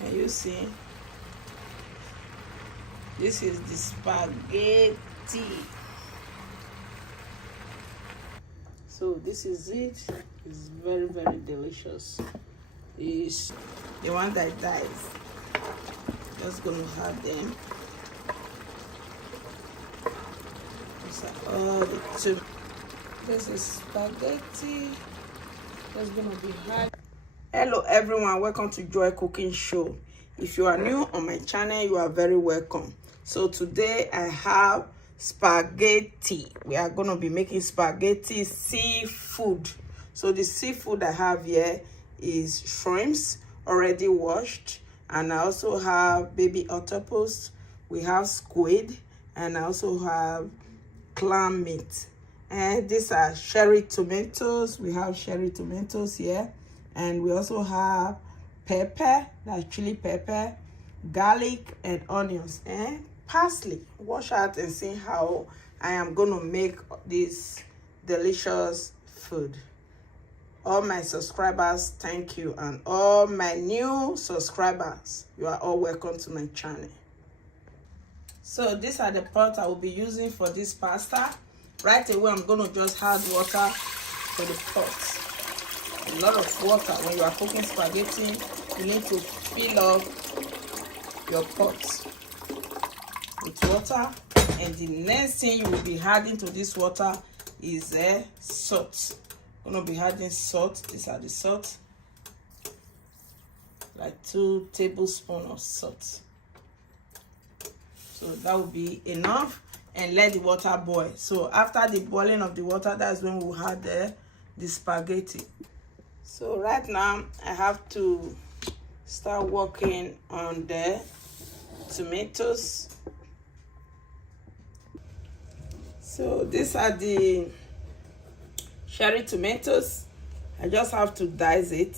Can you see? This is the spaghetti. So this is it. It's very, very delicious. It's the one that dies. Just gonna have them. These are all the two. This is spaghetti. That's gonna be hard. Hello everyone, welcome to Joy Cooking Show. If you are new on my channel, you are very welcome. So today I have spaghetti. We are going to be making spaghetti seafood. So the seafood I have here is shrimps already washed, and I also have baby octopus, we have squid, and I also have clam meat. And these are cherry tomatoes. We have cherry tomatoes here, and we also have pepper, that's chili pepper, garlic, and onions, and parsley. Watch out and see how I am gonna make this delicious food. All my subscribers, thank you, and all my new subscribers, you are all welcome to my channel. So these are the pots I will be using for this pasta. Right away, I'm gonna just add water for the pot. A lot of water. When you are cooking spaghetti, you need to fill up your pot with water. And the next thing you will be adding to this water is salt. I'm gonna be adding salt. These are the salt, like 2 tablespoons of salt. So that will be enough, and let the water boil. So after the boiling of the water, that's when we'll add the spaghetti. So right now I have to start working on the tomatoes. So these are the cherry tomatoes. I just have to dice it.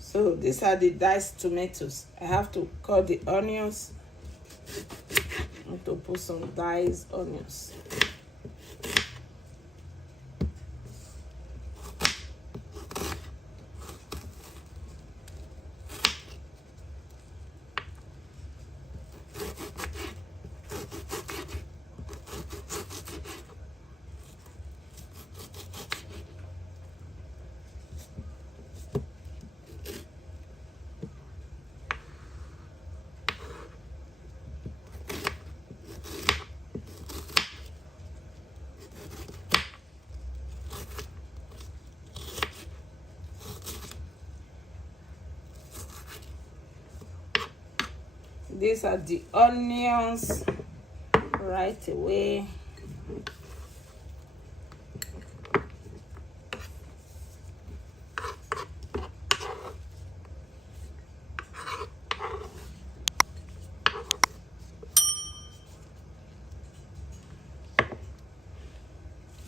So these are the diced tomatoes. I have to cut the onions. I have to put some diced onions. These are the onions right away.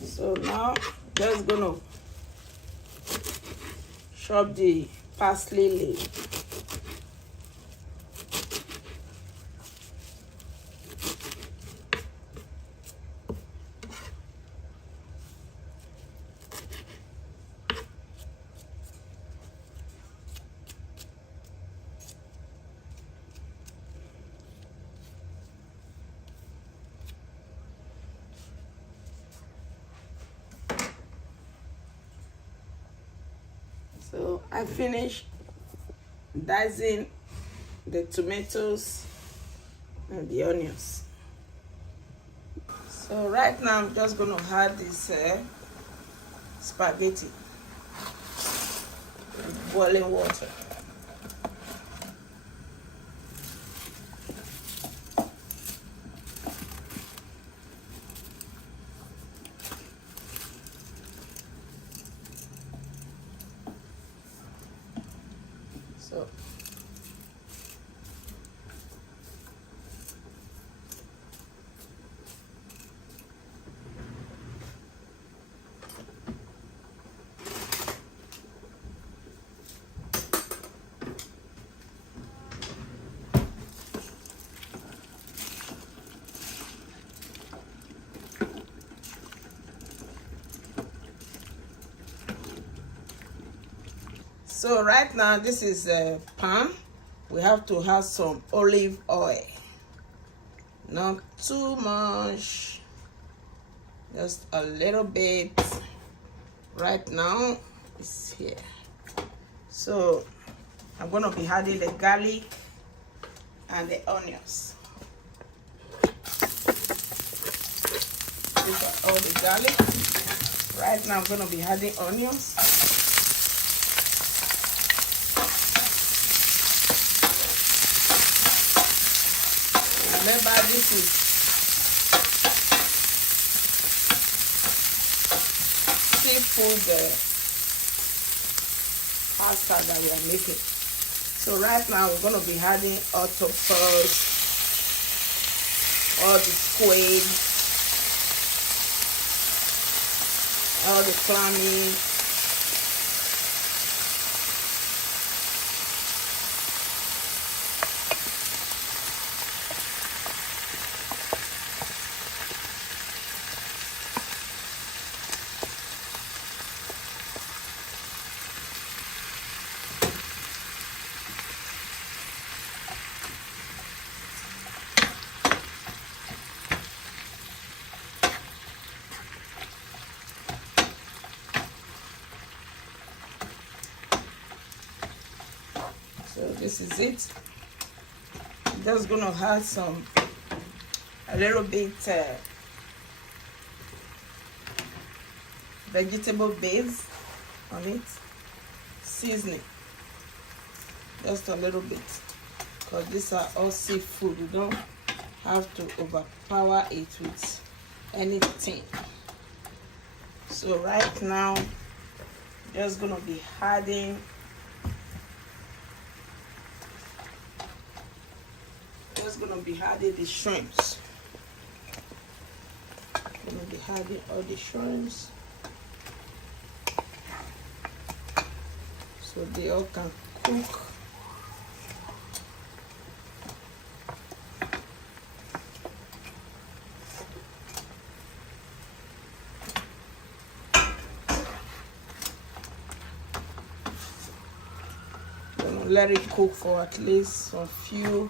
So now just gonna chop the parsley leaf. So I finished dicing the tomatoes and the onions. So right now I'm just going to add this spaghetti with boiling water. So So right now, this is a pan. We have to have some olive oil. Not too much, just a little bit. Right now, it's here. So I'm gonna be adding the garlic and the onions. These are all the garlic. Right now I'm gonna be adding onions. Remember, this is seafood pasta that we are making. So right now we're gonna be adding octopus, all the squid, all the clammy, so this is it. I'm just gonna add a little bit vegetable base on it, seasoning, just a little bit, because these are all seafood. You don't have to overpower it with anything. So right now, just gonna be adding the shrimps. Gonna be adding all the shrimps so they all can cook. Gonna let it cook for at least a few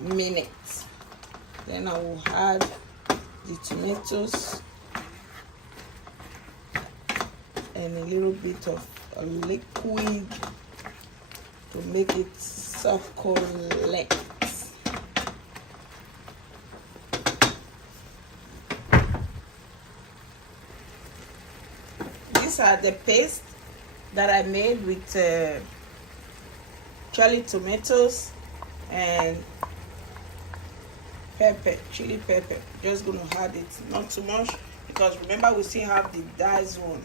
minutes. Then I will add the tomatoes and a little bit of a liquid to make it succulent. These are the paste that I made with cherry tomatoes and pepper, chili pepper. Just gonna add it, not too much, because remember we still have the diced one.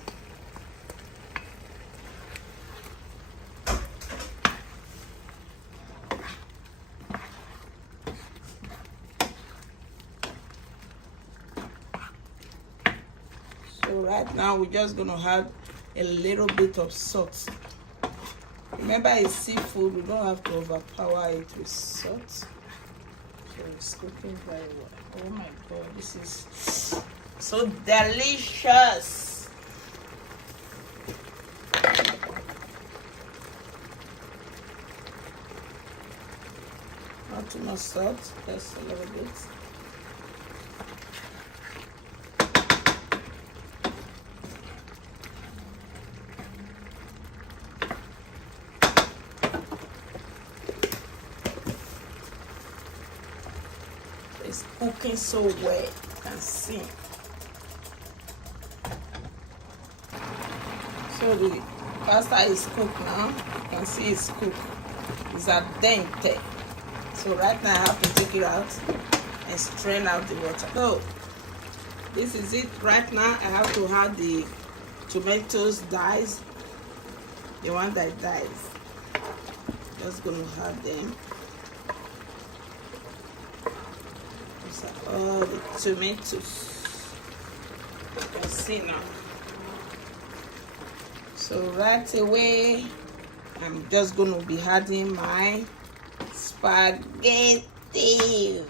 So right now we're just gonna add a little bit of salt. Remember, it's seafood, we don't have to overpower it with salt. So it's cooking very well. Oh my god, this is so delicious. Not too much salt, just a little bit. It's cooking so well, you can see. So the pasta is cooked now. You can see it's cooked. It's al dente. So right now I have to take it out and strain out the water. So this is it. Right now I have to add the tomatoes diced, the one that dies. Just gonna add them. All the tomatoes, you can see now. So right away I'm just going to be adding my spaghetti. You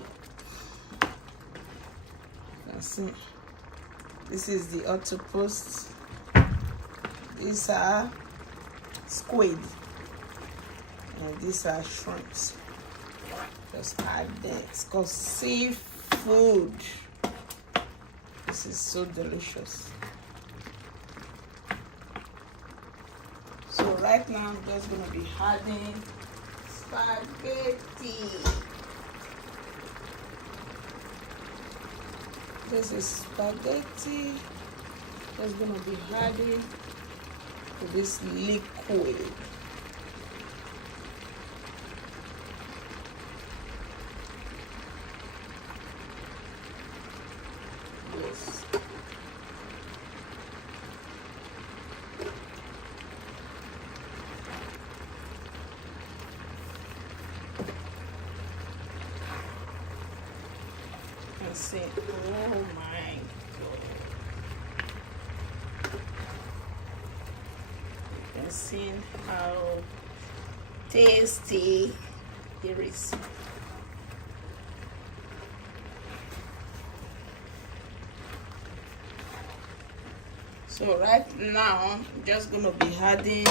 can see this is the octopus. These are squid, and these are shrimps. Just add that. It's called seafood. This is so delicious. So right now I'm just gonna be adding spaghetti. This is spaghetti. Just gonna be adding to this liquid. Yes. And say, oh my God. You can see how tasty it is. So right now, I'm just gonna be adding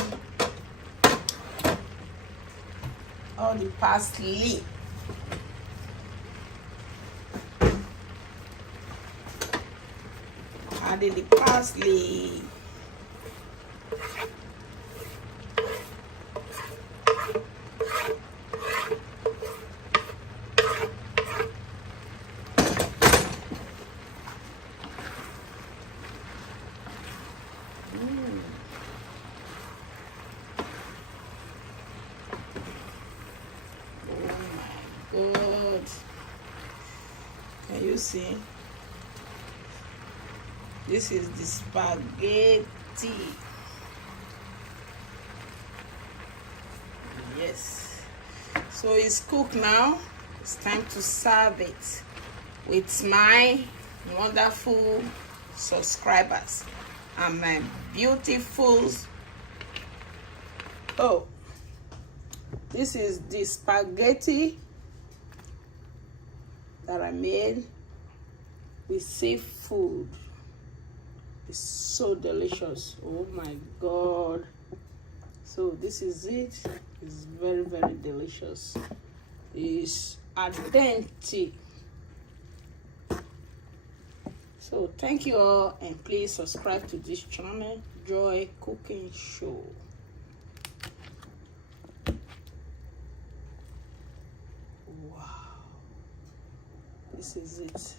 all the parsley. Adding the parsley. Oh my God. Can you see? This is the spaghetti. Yes. So it's cooked now. It's time to serve it with my wonderful subscribers and my beautiful. Oh, this is the spaghetti that I made with seafood. It's so delicious. Oh my God. So this is it. It's very, very delicious. It's al dente. So thank you all, and please subscribe to this channel, Joy Cooking Show. Wow. This is it.